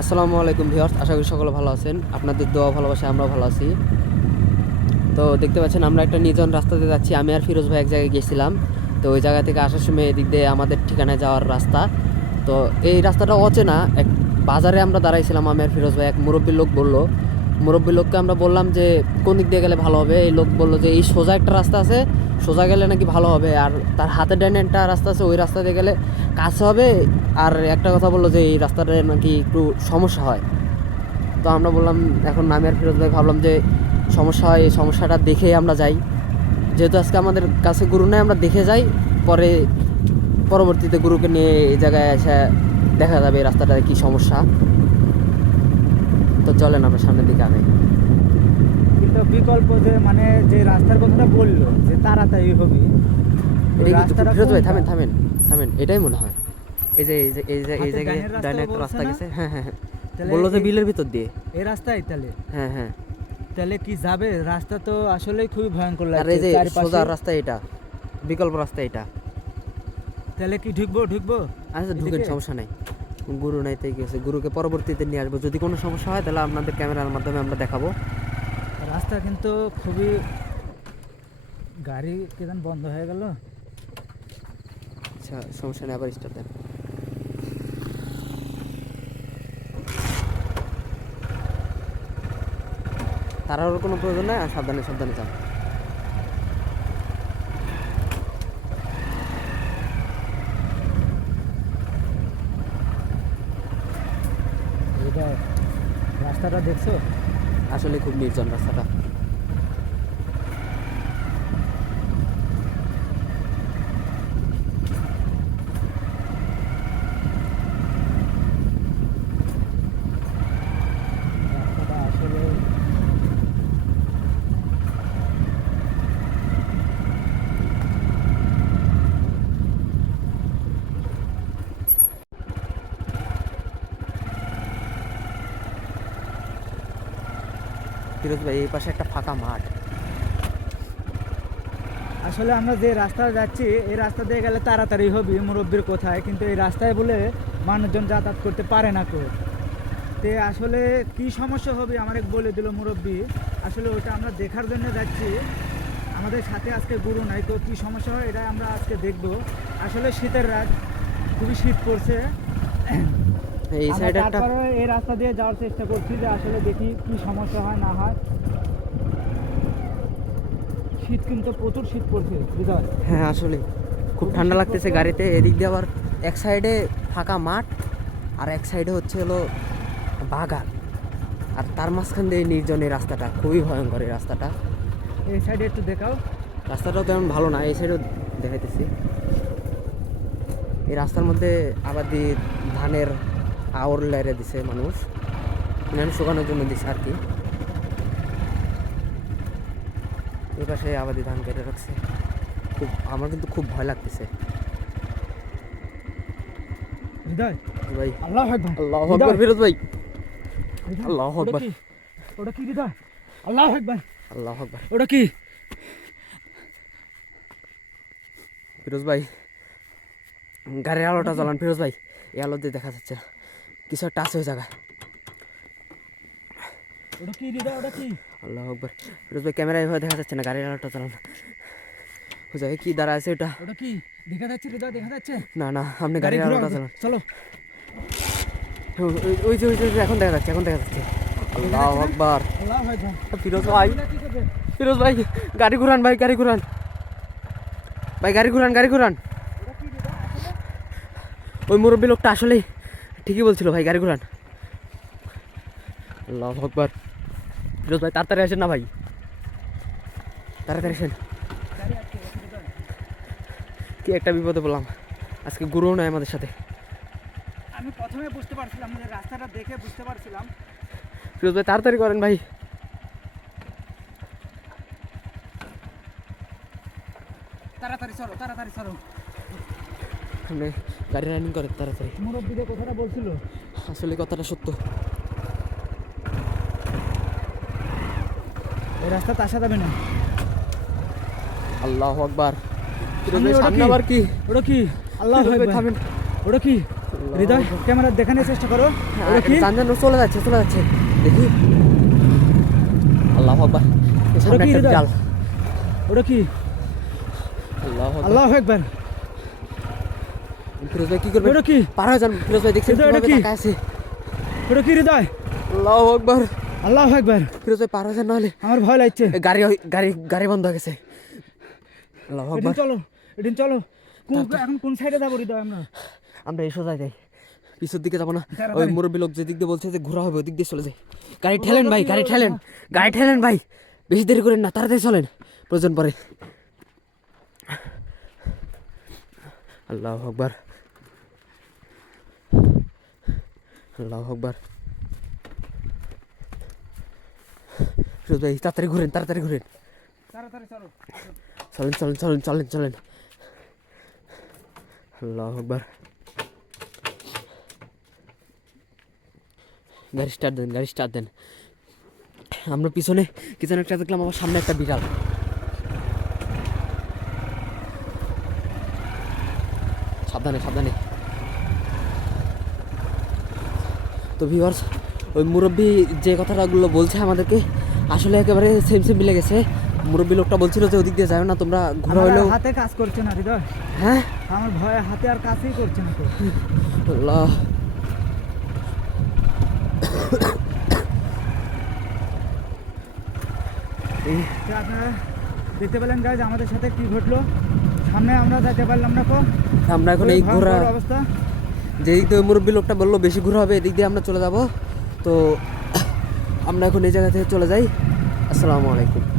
আসসালামু আলাইকুম ভিওর্স আশা করি সকলে ভালো আছেন। আপনাদের দোয়া ভালোবাসে আমরাও ভালো আছি। তো দেখতে পাচ্ছেন, আমরা একটা নির্জন রাস্তাতে যাচ্ছি। আমি আর ফিরোজ ভাই এক জায়গায় গেছিলাম তো ওই জায়গা থেকে আসার সময় এদিক দিয়ে আমাদের ঠিকানায় যাওয়ার রাস্তা। তো এই রাস্তাটা অচেনা, এক বাজারে আমরা দাঁড়াইছিলাম। আমি আর ফিরোজ ভাই এক মুরব্বীর লোক বলল মুরব্বী লোককে আমরা বললাম যে, কোন দিক দিয়ে গেলে ভালো হবে? এই লোক বলল যে, এই সোজা একটা রাস্তা আছে, সোজা গেলে নাকি ভালো হবে। আর তার হাতের ডাইনে একটা রাস্তা আছে, ওই রাস্তা দিয়ে গেলে কাছে হবে। আর একটা কথা বলল যে, এই রাস্তাটা নাকি একটু সমস্যা হয়। তো আমরা বললাম, এখন আমি আর ফিরোজ ভাই, ভাবলাম যে, সমস্যা হয়, এই সমস্যাটা দেখেই আমরা যাই। যেহেতু আজকে আমাদের কাছে গুরু নেই, আমরা দেখে যাই, পরে পরবর্তীতে গুরুকে নিয়ে এই জায়গায় এসে দেখা যাবে এই রাস্তাটায় কী সমস্যা। তো চলেন আমরা সামনের দিকে আগে কিন্তু বিকল্প যে মানে যে রাস্তার কথাটা বলল যে তাড়াতাড়ি হবে ওই এটা কি রাস্তাটা ফিরোজ ভাই থামেন থামেন থামেন এটাই মনে হয়। এই যে এই যে এই যে এই জায়গায় ডাইনে একটা রাস্তা গেছে। হ্যাঁ হ্যাঁ হ্যাঁ। বলল যে বিলের ভিতর দিয়ে। এই রাস্তায় তাহলে? হ্যাঁ হ্যাঁ। তাহলে কি যাবে? রাস্তা তো আসলেই খুবই ভয়ঙ্কর আর এই যে সোজা রাস্তা এটা বিকল্প রাস্তা এটা। তাহলে কি ঢুকবো ঢুকবো? আচ্ছা ঢুকেন? সমস্যা নাই। গুরু নাই তাই গেছে। গুরুকে পরবর্তীতে নিয়ে আসব। যদি কোনো সমস্যা হয় তাহলে আপনাদের ক্যামেরার মাধ্যমে আমরা দেখাবো। রাস্তা কিন্তু খুবই গাড়ি কেন বন্ধ হয়ে গেল। আচ্ছা সমস্যা নেই আবার স্টার্ট দেন। তারার কোনো প্রয়োজন নাই আর সাবধানে সাবধানে যান এটা রাস্তাটা দেখছ? আসলে খুব নির্জন রাস্তাটা রাস্তাটা আসলে ফিরোজ ভাই, এই পাশে একটা ফাঁকা মাঠ। আসলে আমরা যে রাস্তা যাচ্ছি, এই রাস্তা দিয়ে গেলে তাড়াতাড়ি হবে মুরব্বীর কোথায়, কিন্তু এই রাস্তায় বলে মানুষজন যাতায়াত করতে পারে না কেউ। তে আসলে কি সমস্যা হবে, আমার এক বলে দিল মুরব্বী। আসলে ওটা আমরা দেখার জন্য যাচ্ছি। আমাদের সাথে আজকে গুরু নাই, তো কী সমস্যা হয়, এটা আমরা আজকে দেখব। আসলে শীতের রাত, খুবই শীত পড়ছে। এই সাইডে একটা এই রাস্তা দিয়ে যাওয়ার চেষ্টা করছি যে আসলে দেখি কি সমস্যা হয় না হয়। শীত কিন্তু প্রচুর শীত পড়ছে হৃদয় হ্যাঁ আসলে খুব ঠান্ডা লাগতেছে গাড়িতে এদিক দিয়ে আবার এক সাইডে ফাঁকা মাঠ আর এক সাইডে হচ্ছে হলো বাগান। আর তার মাঝখান দিয়ে নির্জন এই রাস্তাটা খুবই ভয়ঙ্কর এই রাস্তাটা। এই সাইডে একটু দেখাও। রাস্তাটাও তেমন ভালো না এই সাইডেও দেখাইতেছি। এই রাস্তার মধ্যে আবাদি ধানের আওর লাইরে দিছে মানুষ। ধান শুকানোর জন্য দিছে আর কি। এই পাশে আবাদি ধান কেটে রাখছে। খুব আমার কিন্তু খুব ভয় লাগতেছে। ভাই। আল্লাহ আকবর। ফিরোজ ভাই। আল্লাহু ওটা কি? হৃদয় আল্লাহ আকবার। আল্লাহ আকবর। ওটা কি? ফিরোজ ভাই। গাড়ির আলোটা জ্বালান ফিরোজ ভাই। এই আলো দিয়ে দেখা যাচ্ছে। না কিছু হৃদয় ওটা কি আল্লাহ আকবর। ফিরোজ ভাই ক্যামেরা এভাবে দেখা যাচ্ছে না গাড়ির আলোটা চালান জায়গায় কি দাঁড়া আছে ওটা? ওটা কি? দেখা যাচ্ছে হৃদয় দেখা যাচ্ছে? না না আপনি গাড়ির আলোটা চালান চলো। ওই- যে ওই যে এখন দেখা যাচ্ছে এখন দেখা যাচ্ছে। আল্লাহ আকবর। ফিরোজ ভাই? ফিরোজ ভাই গাড়ি ঘুরান ভাই গাড়ি ঘুরান। ভাই গাড়ি ঘুরান গাড়ি ঘুরান? ওই মুরব্বী লোকটা আসলেই। ঠিকই বলছিল ভাই গাড়ি ঘুরান। আল্লাহ আকবর। ফিরোজ ভাই তাড়াতাড়ি আসেন না ভাই। তাড়াতাড়ি আসেন। কি একটা বিপদে বললাম আজকে গুরুও নয় আমাদের সাথে। আমি প্রথমে বুঝতে পারছিলাম যে রাস্তাটা দেখে বুঝতে পারছিলাম। ফিরোজ ভাই তাড়াতাড়ি করেন ভাই। তাড়াতাড়ি চলো তাড়াতাড়ি চলো আপনি গাড়ি রানিং করেন তাড়াতাড়ি। কথাটা বলছিল? আসলে কথাটা সত্য। এই রাস্তাতে আসা যাবে না। আল্লাহ আকবার। সামনে? আবার কি? ওটা কি? আল্লাহ। থামেন। ওটা কি? হৃদয় ক্যামেরা দেখানোর চেষ্টা করো। ওটা কি? জান জান চলে যাচ্ছে চলে যাচ্ছে। দেখি। আল্লাহ আকবার। সামনে একটা? ওটা কি? আল্লাহ আকবার। আল্লাহ একবার ফিরোজ ভাই কি করবে? ওটা কি? পার হয়ে যান ফিরোজ ভাই দেখছেন কীভাবে কি? আছে। ওটা কি হৃদয়? আল্লাহ আকবার। আল্লাহ একবার ফিরোজ ভাই পার হয়ে যান নাহলে। আমার ভয় লাগছে। গাড়ি গাড়ি গাড়ি বন্ধ হয়ে গেছে। আল্লাহ আকবার। চলো এদিন চলো। এখন কোন সাইডে যাব হৃদয় আমরা? আমরা এই যাই। পিছের দিকে যাব না। ওই মুরব্বী লোক যে দিক দিয়ে বলছে যে ঘোরা হবে ওই দিক দিয়ে চলে যাই। গাড়ি ঠেলেন ভাই গাড়ি ঠেলেন। গাড়ি ঠেলেন ভাই। বেশি দেরি করেন না তাড়াতাড়ি চলেন। প্রয়োজন পরে আল্লাহ আকবার। আল্লাহ আকবার। ভাই তাড়াতাড়ি ঘুরেন তাড়াতাড়ি ঘুরেন। চলেন চলেন চলেন চলেন চলেন। আল্লাহ আকবার। গাড়ি স্টার্ট দেন গাড়ি স্টার্ট দেন। আমরা পিছনে পিছনে একটা দেখলাম আমার সামনে একটা বিড়াল। সাবধানে সাবধানে। তো ভিউয়ার্স ওই মুরব্বী যে কথাটাগুলো বলছে আমাদেরকে আসলে একেবারে সেম সেম মিলে গেছে। মুরব্বী লোকটা বলছিল যে ওদিক দিয়ে যাবে না তোমরা ঘোরা আর হাতে কাজ করছে না হৃদয়। হ্যাঁ? আমার ভয়ে হাতে আর কাজই করছে না তো আল্লাহ। এই আপনারা দেখতে পেলেন গাইজ আমাদের সাথে কি ঘটলো। সামনে আমরা যেতে পারলাম না কো। আমরা এখন এই ঘোরা অবস্থা। যে দিক দিয়ে মুরব্বী লোকটা বলল বেশি ঘুরা হবে, এদিক দিয়ে আমরা চলে যাব। তো আমরা এখন এই জায়গা থেকে চলে যাই। আসসালামু আলাইকুম।